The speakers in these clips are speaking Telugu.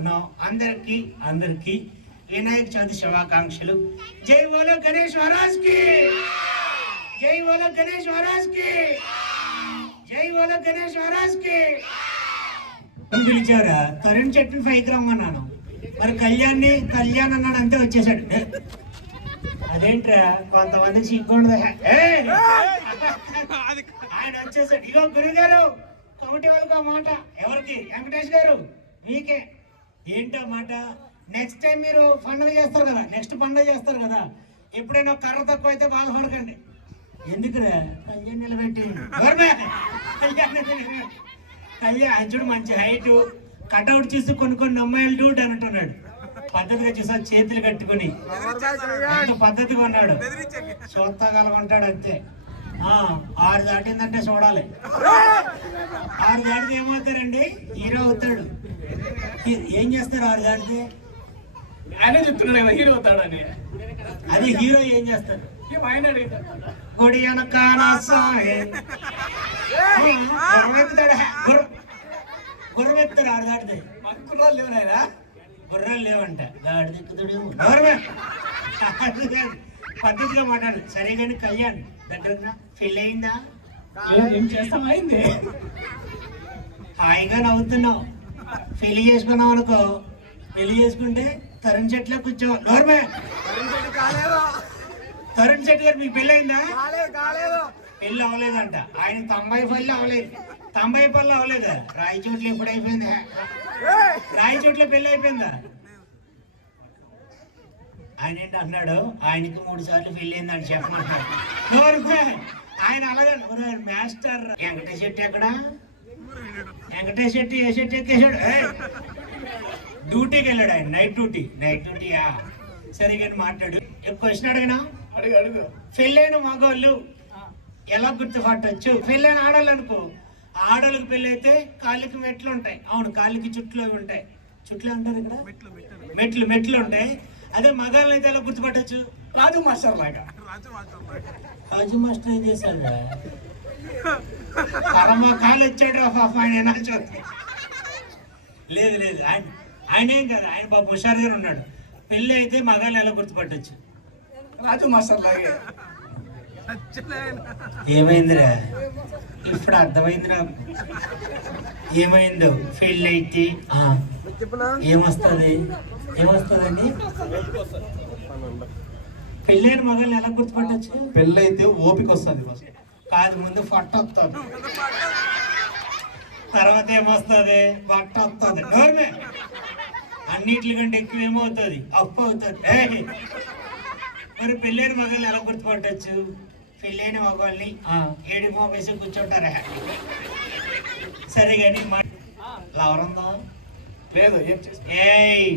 అందరికి అందరికి వినాయక చవితి శుభాకాంక్షలు. జై బోలో గణేష్ మహారాజ్కి జై బోలో గణేష్ మహారాజ్కి జై బోలో గణేష్ మహారాజ్కి పిలిచారా తరుణ్ చెట్టుని పైకి రమ్మన్నాను. మరి కళ్యాణ్ని కళ్యాణ్ అన్నాడు అంతే వచ్చేసాడు. అదేంట్రా? కొంతమందికి సిగ్గుండదు ఏయ్! ఆయన వచ్చేసాడు. ఇగో గురుగారు కమిటీ వాళ్ళకి మాట. ఎవరికి? వెంకటేష్ గారు. మీకే. ఏంటో మాట? నెక్స్ట్ టైం మీరు పండుగ చేస్తారు కదా నెక్స్ట్ పండుగ చేస్తారు కదా ఎప్పుడైనా కర్ర తక్కువ అయితే బాధపడకండి ఎందుకురా? అయ్యా నిలబెట్టి. అయ్యా అంచుడు మంచి హైట్ కట్అవుట్ చూసి కొన్ని కొన్ని అమ్మాయిలు డూట్ అని అంటున్నాడు. పద్ధతిగా చూసా చేతులు కట్టుకుని. పద్ధతిగా ఉన్నాడు? చూస్తాగలగుంటాడు అంతే. ఆరు దాటిందంటే చూడాలి. ఆరు దాటితే ఏమవుతారండి? హీరో అవుతాడు. ఏం చేస్తారు ఆరు దాటితే ఆయనే చెప్తున్నాడు హీరో అవుతాడని. అది హీరో ఏం చేస్తారు? గుడి గుర్రెత్తాడు ఆరు దాటితే మాకు కుర్రాలు లేవు నాయన? గుర్రాలు లేవంట. గాడి దిక్కుతుడు. పద్ధతిగా మాట్లాడు. సరే కానీ కళ్యాణ్ దగ్గర ఫిల్ అయిందా ఏం చేస్తాం? అయింది. హాయిగా నవ్వుతున్నావు. పెళ్ళి చేసుకున్నాం అనుకో పెళ్ళి చేసుకుంటే తరుణ్ చెట్ల కూర్చో. నోర్మే. తరుణ్ చెట్టు గారు మీకు పెళ్ళి అయిందా? పెళ్ళి అవ్వలేదంట. ఆయన తొంభై పళ్ళు అవ్వలేదు. తొంభై పళ్ళు అవ్వలేదు? రాయచోట్ల ఎప్పుడు అయిపోయింది? రాయచోట్ల పెళ్ళి అయిపోయిందా? ఆయన ఏంటి అన్నాడు ఆయనకి మూడు సార్లు పెళ్ళి అయిందని చెప్పమంటాడు ఆయన అలాగే మాస్టర్ వెంకటేష్ చెట్టు ఎక్కడ? వెంకటేష్ శెట్టి ఏ శెట్టి ఎక్కేశాడు! డ్యూటీకి వెళ్ళాడు ఆయన నైట్ డ్యూటీ. నైట్ డ్యూటీయా సరే కానీ మాట్లాడు. క్వశ్చన్ అడిగినా? అడుగు అడుగు. పెళ్ళైన మగవాళ్ళు ఎలా గుర్తుపట్టచ్చు? పెళ్ళైన ఆడాలి అనుకో. పెళ్ళి అయితే కాళ్ళకి మెట్లు ఉంటాయి. అవును కాళ్ళకి చుట్లు అవి ఉంటాయి. చుట్లు అంటారు ఇక్కడ? మెట్లు మెట్లు. ఉంటాయి. అదే మగాళ్ళు అయితే ఎలా గుర్తుపట్టచ్చు? రాజు మాస్టర్ లాగా. రాజు మాస్టర్ ఏం చేశాడు పరమ కాలు వచ్చాడు పాప ఆయన. లేదు లేదు ఆయన ఆయన ఏం కాదు ఆయన బాబు హుషారుగా ఉన్నాడు. పెళ్ళి అయితే మగాళ్ళు ఎలా గుర్తుపట్టచ్చు? రాజు మాస్టర్ లాగే. ఏమైందిరా? ఇప్పుడు అర్థమైంది నాకు ఏమైందో? పెళ్ళి అయితే ఆ, ఏమొస్తుంది? ఏమొస్తుందండి? పెళ్ళైన మగల్ని ఎలా గుర్తుపట్టచ్చు? పెళ్ళైతే ఓపిక వస్తుంది ఫస్ట్ కాదు ముందు పొట్ట వస్తుంది. తర్వాత ఏమొస్తుంది? పొట్ట వస్తుంది. నోర్మే. అన్నిటికంటే ఎక్కువ ఏమవుతుంది అప్పు అవుతుంది! మరి పెళ్ళైన మగల్ని ఎలా గుర్తుపట్టచ్చు? పెళ్ళైన మగవాళ్ళని ఏడు మోపేసి కూర్చుంటారా? సరే కానీ మా లవరుందా? లేదు ఏయ్!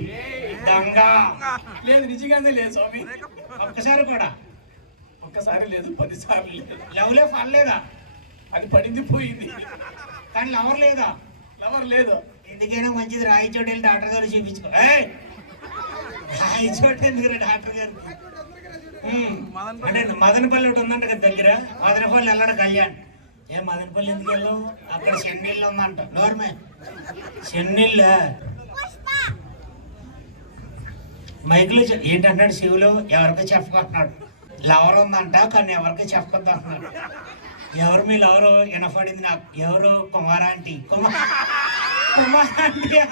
దొంగ! లేదు నిజంగానే లేదు స్వామి. ఒక్కసారి కూడా. ఒక్కసారి లేదు పది సార్లు లేదు. లవ్లే పడలేదా అది పడింది పోయింది. కానీ లవర్ లేదా? లవర్ లేదు. ఎందుకైనా మంచిది రాయి చోటు వెళ్ళి డాక్టర్ గారు చూపించుకో. ఏయ్! రాయి చోటు ఎందుకు డాక్టర్ గారు. అంటే మదనపల్లి ఒకటి ఉందంట కదా దగ్గర? మదనపల్లి వెళ్ళాడు కళ్యాణ్. ఏ మదనపల్లి ఎందుకు వెళ్ళావు? అక్కడ చెన్నీళ్ళు ఉందంట. నోర్మే చెన్నీళ్ళ మైకులో ఏంటంటాడు శివులు? ఎవరికో చెప్పకుంటున్నాడు లవర్ ఉందంట కానీ ఎవరికి చెప్పొద్దు అంటున్నాడు. ఎవరు మీ లవరు? వినపడింది నాకు. ఎవరు? కుమారాంటి కుమార్ కుమారాంటియా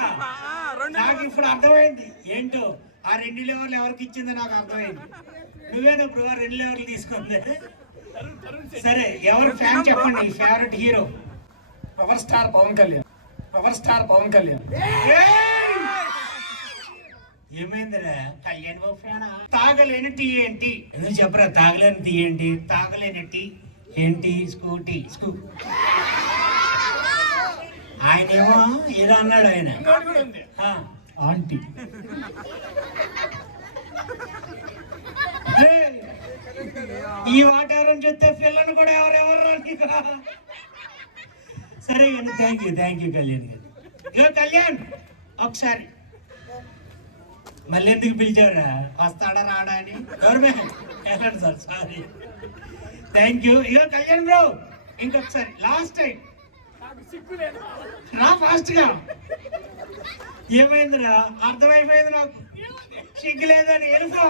నాకు ఇప్పుడు అర్థమైంది. ఏంటో? ఆ రెండు లెవర్లు ఎవరికి ఇచ్చిందో నాకు అర్థమైంది. నువ్వేనా ఇప్పుడు ఆ రెండు లెవర్లు తీసుకుంది. సరే ఎవరు ఫ్యాన్ చెప్పండి. Favourite hero power star Pawan Kalyan. Power star Pawan Kalyan. ఏమైందిరా? కళ్యాణ్ బాబు తాగలేని టీ ఏంటి? ఎందుకు చెప్పరా? తాగలేని టీ ఏంటి? తాగలేని టీ ఏంటి? స్కూటీ స్కూ. ఆయనేమో ఏదో అన్నాడు ఆయన. ఆంటీ. ఈ వాటారం చూస్తే పిల్లని కూడా ఎవరెవరు సరే కానీ thank you thank you Kalyan garu. ఇగో కళ్యాణ్ ఒకసారి. మళ్ళీ ఎందుకు పిలిచారా వస్తాడా రాడా అని? వెళ్ళండి సార్ సారీ. థ్యాంక్ యూ ఇగో కళ్యాణ్ బ్రో ఇంకొకసారి లాస్ట్ టైం రా ఫాస్ట్గా. ఏమైందిరా? అర్థమైపోయింది నాకు. సిగ్గు లేదని ఎలుసా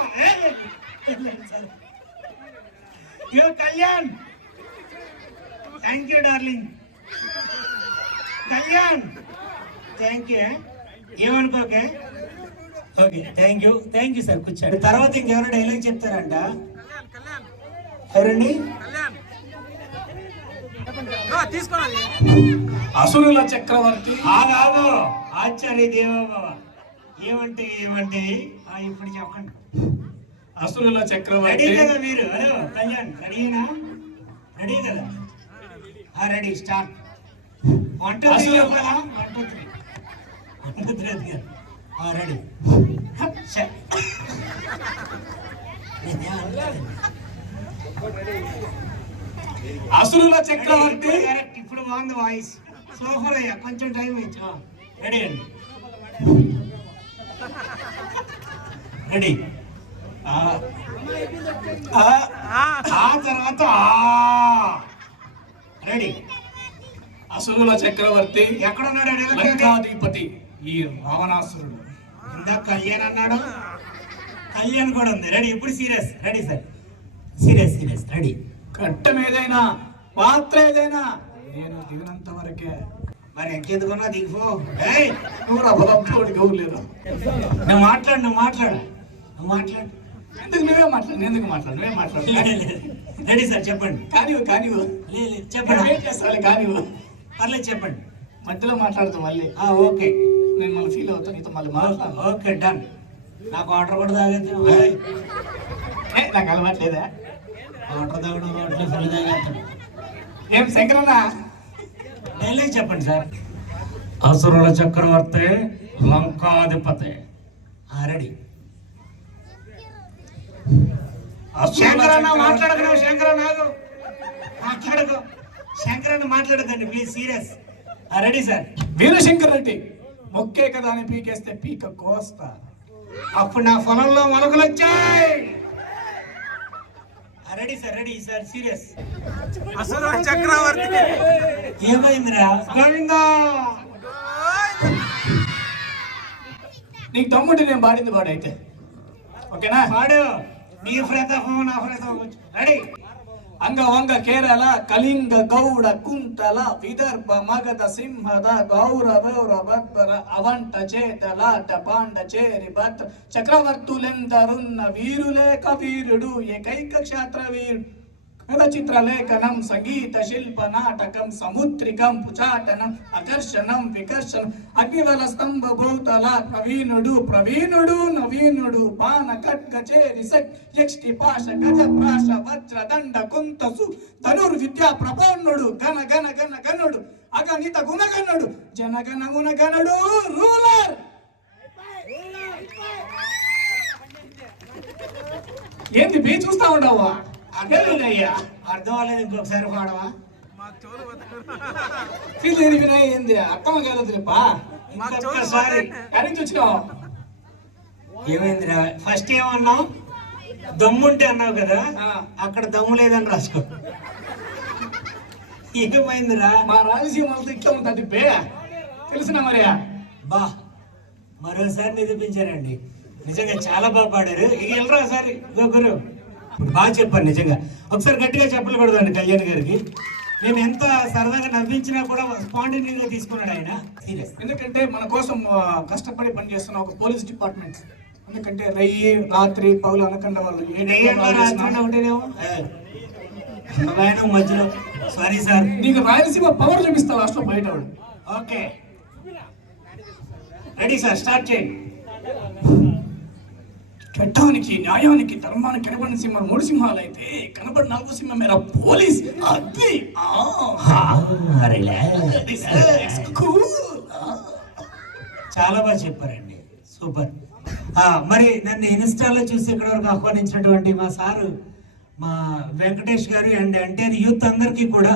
యో Kalyan. Thank you darling Kalyan. Thank you ఏమనుకోకే? Okay thank you thank you sir కూర్చోండి. తర్వాత ఇంకెవరు డైలాగ్ చెప్తారంట? ఎవరండి? అసురుల చక్రవర్తి. ఆగు ఆచార్య దేవోభవ. ఏమంటే ఏమంటే? ఆ, ఇప్పుడు చెప్పండి. అసురుల రెడీ చక్రవర్తి కదా మీరు? హలో కళ్యాణ్ రెడీనా రెడీ కదా? ఆ ready start one two three చెప్పాలా? One two three one two three కాదు. రెడీ. అసురుల చక్రవర్తి correct. ఇప్పుడు బాగుంది వాయిస్. సూపర్ అయ్యా. కొంచెం టైం ఇచ్చు రెడీ అండి. రెడీ. ఆ, ఆ, ఆ. తర్వాత ఆ. రెడీ. అసురుల చక్రవర్తి ఎక్కడ ఉన్నాడు లంకాధిపతి ఈ రావణాసురుడు. ఇందాక కళ్యాణ్ అన్నాడు? కళ్యాణ్ కూడా ఉంది. రెడీ? ఇప్పుడు serious. Ready sir. Serious serious. Ready. కట్టం ఏదైనా పాత్ర ఏదైనా. నేను దిగినంత వరకే. మరి ఎంకెందుకున్నా దిగిపో. నువ్వు అబద్ధంతోడి గౌలేదు నువ్వు మాట్లాడు నువ్వు మాట్లాడు. నువ్వు మాట్లాడు. ఎందుకు నువ్వే మాట్లాడు? నేను ఎందుకు మాట్లాడు? నువ్వే మాట్లాడు. రెడీ సార్ చెప్పండి. కానివ్వు కానివ్వు. లే లే, నేను చెప్పండి వెయిట్ చేస్తాను కానివ్వు. పర్లేదు చెప్పండి. మధ్యలో మాట్లాడుతాం మళ్ళీ. ఓకే. నేను మళ్ళీ ఫీల్ అవుతాను నీతో మళ్ళీ మాట్లాడు ఓకే డన్ నాకు ఆర్డర్ కూడా ఏ, నాకు అలవాటు లేదా? ఆర్డర్ తాగడం రోడ్లు ఫుల్ తాగేద్దాం. ఏం శంకరన్న? డైలాగ్ చెప్పండి సార్. అసురుల చక్రవర్తి లంకాధిపతి. రెడీ శంకరన్న మాట్లాడకు శంకరన్న మాట్లాడకు. శంకరన్న మాట్లాడకండి please serious ready sir Veerashankar Reddy. మొక్కే కదా అని పీకేస్తే పీక కోస్తా అప్పుడు నా పొలంలో మొలకలు వచ్చాయి ready sir ready sir serious Chakravarthi ఏమైందిరా గోవిందా నీకు తమ్ముడు నేను పాడింది పాడైతే ఓకేనా పాడు నీ ప్రతాపం నా ప్రతాపం రెడీ ಹಂಗ ವಂಗ ಕೇರಳ ಕಲಿಂಗ ಗೌಡ ಕುಂತಲ ವಿದರ್ಭ ಮಗದ ಸಿಂಹದ ಗೌರವರ ಬದ್ಧರ ಅವಂಟ ಚೇತಲಾಟ ಪಾಂಡ ಚೇರಿ ಭದ್ರ ಚಕ್ರವರ್ತುಲೆಂದರುನ್ನ ವೀರುಲೇಖ ವೀರುಡು ಏಕೈಕ ಕ್ಷೇತ್ರ ವೀರು కథ చిత్రలేఖనం సంగీత శిల్ప నాటకం సముద్రికం పుచాటనం అకర్షణం వికర్షణం అగ్నివల స్తంభ భూతల ప్రవీణుడు ప్రవీణుడు నవీనుడు బాణ ఖడ్గ చేరి యక్షి పాశ గజ ప్రాశ వజ్ర దండ కుంతసు ధనుర్ విద్యా ప్రపన్నుడు గణ గణ గణ గణుడు అగణిత గుణగణుడు జనగణ గుణగణుడు రూలర్! ఏంది బీ చూస్తా ఉండవా? అదేనయ్యా అర్థం అవ్వలేదు ఇంకొకసారి పాడవా? ఏంది? అర్థం కాదు రేపా ఇంకొకసారి నుంచి వచ్చినావు ఏమైందిరా? ఫస్ట్ ఏమన్నావు? దమ్ముంటే అన్నావు కదా. అక్కడ దమ్ము లేదని రాసుకో. ఏమైందిరా? మా రాయలసీమ వాళ్ళతో ఇట్లా ఉంటుంది బే. తెలిసిన మరి బా మరోసారి నిరూపించారండి. నిజంగా చాలా బాగా పాడారు. ఇక వెళ్ళరా ఒకసారి? ఇదిగో గురు. ఇప్పుడు బాగా చెప్పాను నిజంగా. ఒకసారి గట్టిగా చెప్పకూడదండి కళ్యాణ్ గారికి. నేను ఎంత సరదాగా నవ్వించినా కూడా స్పాంటేనియస్గా తీసుకున్నాడు ఆయన. సీరియస్. ఎందుకంటే మన కోసం కష్టపడి పనిచేస్తున్న ఒక పోలీస్ డిపార్ట్మెంట్. ఎందుకంటే రయ్యి రాత్రి పౌలు అనకుండా వాళ్ళు మధ్యలో. సారీ సార్ నీకు రాయలసీమ పవర్ చూపిస్తా లాస్ట్ బయట ఓకే. రెడీ సార్ స్టార్ట్ చేయండి. చట్టానికి న్యాయానికి ధర్మానికి కనబడిన సింహాలు మూడు సింహాలు అయితే కనబడి నాలుగు సింహం మేర పోలీస్ అది. చాలా బాగా చెప్పారండి. సూపర్. మరి నన్ను ఇన్స్టాలో చూసి ఇక్కడ వరకు ఆహ్వానించినటువంటి మా సారు మా వెంకటేష్ గారు అండ్ ఎంటైర్ యూత్ అందరికీ కూడా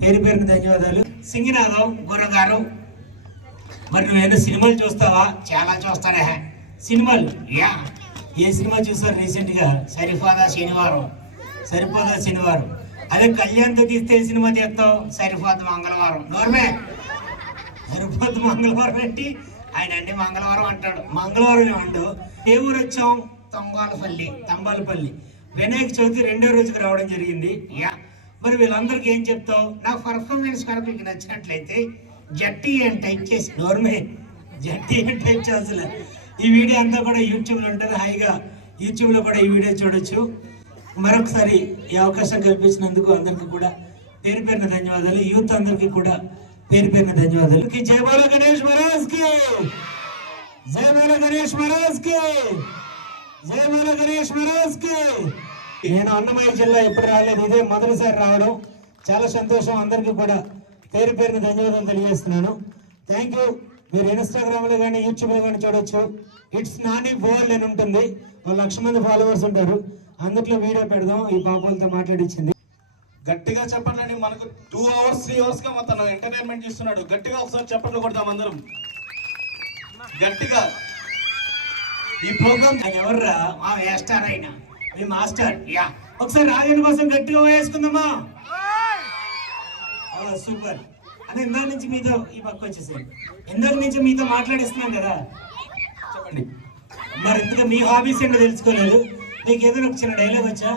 పేరు పేరున ధన్యవాదాలు. సింగినాథం గుర్రగారు మరి నువ్వేదో సినిమాలు చూస్తావా? చాలా చూస్తానే. సినిమాలు? యా. ఏ సినిమా చూసారు రీసెంట్గా? సరిఫాదా శనివారం. సరిపోదా శనివారం. అదే కళ్యాణ్తో తీస్తే సినిమా తీస్తావు? సరిఫాద మంగళవారం. నోర్మే? సరిపోద్దు మంగళవారం పెట్టి ఆయన అన్ని మంగళవారం అంటాడు. మంగళవారం ఏమండు ఏ ఊరు వచ్చాం తంబాలపల్లి. తంబాలపల్లి. వినాయక చవితి రెండో రోజుకి రావడం జరిగింది. యా. మరి వీళ్ళందరికీ ఏం చెప్తావు? నా పర్ఫార్మెన్స్ కనుక మీకు నచ్చినట్లయితే జట్టి అని టైప్ చేసి నోర్మే. జట్టి అని టైప్ చేస్తలే ఈ వీడియో అంతా కూడా యూట్యూబ్లో ఉంటుంది. హాయిగా యూట్యూబ్లో కూడా ఈ వీడియో చూడొచ్చు. మరొకసారి ఈ అవకాశం కల్పించినందుకు అందరికీ కూడా పేరు పేరున ధన్యవాదాలు. యూత్ అందరికీ కూడా పేరు పేరున ధన్యవాదాలు. కి జై బాల గణేష్ మహారాజ్కి జై బాల గణేష్ మహారాజ్కి జై బాల గణేష్ మహారాజ్కి నేను అన్నమయ్య జిల్లా ఎప్పుడు రాలేదు. ఇదే మొదటిసారి రావడం. చాలా సంతోషం. అందరికీ కూడా పేరు పేరున ధన్యవాదాలు తెలియజేస్తున్నాను. థ్యాంక్ యూ మీరు ఇన్స్టాగ్రామ్లో కానీ యూట్యూబ్లో కానీ చూడొచ్చు. ఇట్స్ నాని వరల్డ్ అని ఉంటుంది. ఒక లక్ష మంది ఫాలోవర్స్ ఉంటారు. అందుట్లో వీడియో పెడదాం. ఈ పాపలతో మాట్లాడించింది గట్టిగా చెప్పండి. మనకు టూ అవర్స్ త్రీ అవర్స్గా మొత్తం ఎంటర్టైన్మెంట్ చేస్తున్నాడు. గట్టిగా ఒకసారి చెప్పట్లు కొడతాం అందరం. గట్టిగా. ఈ ప్రోగ్రామ్ ఎవర్రా? మా వేస్టార్ అయినా. మీ మాస్టర్ యా. ఒకసారి రాజన్ కోసం గట్టిగా వేసుకుందామా సూపర్ అదే ఇందాక నుంచి మీతో ఈ పక్క వచ్చేసాయి ఇందాక నుంచి మీతో మాట్లాడిస్తున్నాం కదా. చెప్పండి. మరి ఇంతగా మీ హాబీస్ ఏంటో తెలుసుకోలేదు. మీకు ఏదైనా ఒక చిన్న డైలాగ్ వచ్చా.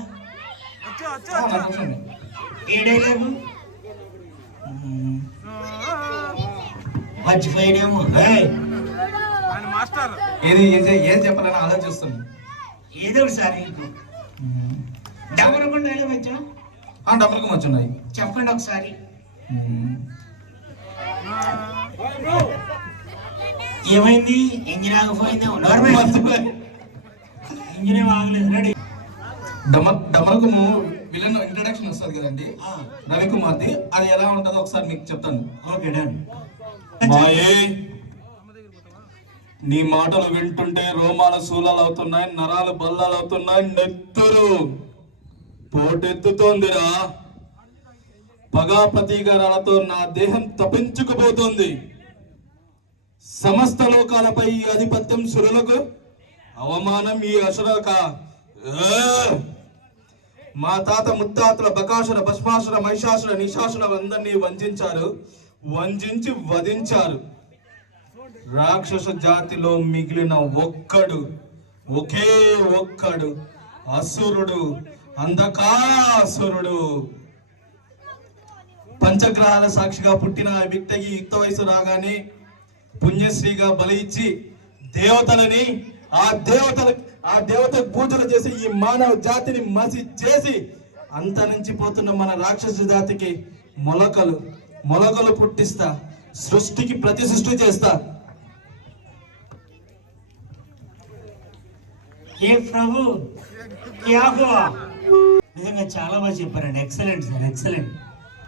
ఏ డైలాగు? మాస్టర్. ఏది ఏం చెప్పాలని ఆలోచిస్తున్నాను. ఏదో ఒకసారి డబ్బులు డైలాగ్ వచ్చా? ఆ డబ్బులకు వచ్చున్నాయి చెప్పండి ఒకసారి. ఏమైంది? ఇంజిన్ ఆగిపోయిందేమో నార్మల్. ఇంజిన్ ఆగలేదు. రెడీ. డమ డమరకు విలన్ ఇంట్రడక్షన్ వస్తుంది కదండి. రవికుమార్ది అది ఎలా ఉంటుందో ఒకసారి మీకు చెప్తాను. Okay done. మాయే నీ మాటలు వింటుంటే రోమాల శూలాలు అవుతున్నాయి నరాలు బల్లాలు అవుతున్నాయి నెత్తురు. పోటెత్తుతోందిరా. పగా ప్రతీకారాలతో నా దేహం తపించుకుపోతుంది సమస్త లోకాలపై ఈ ఆధిపత్యం సురులకు అవమానం ఈ అసురక మా తాత ముత్తాతల బకాసుర భస్మాసుర మహిషాసుర నిశాసుర అందరినీ వంచారు. వంచించి వధించారు. రాక్షస జాతిలో మిగిలిన ఒక్కడు ఒకే ఒక్కడు అసురుడు అంధకాసురుడు. పంచగ్రహాల సాక్షిగా పుట్టిన ఆ బిడ్డకి యుక్త వయసు రాగానే పుణ్యశ్రీగా బలి ఇచ్చి దేవతలని ఆ దేవతల ఆ దేవత పూజలు చేసి ఈ మానవ జాతిని మసి చేసి అంతరించిపోతున్న మన రాక్షస జాతికి మొలకలు మొలకలు పుట్టిస్తా సృష్టికి ప్రతి సృష్టి చేస్తా. ఏ ప్రభు? నిజంగా చాలా బాగా చెప్పారండి. Excellent sir excellent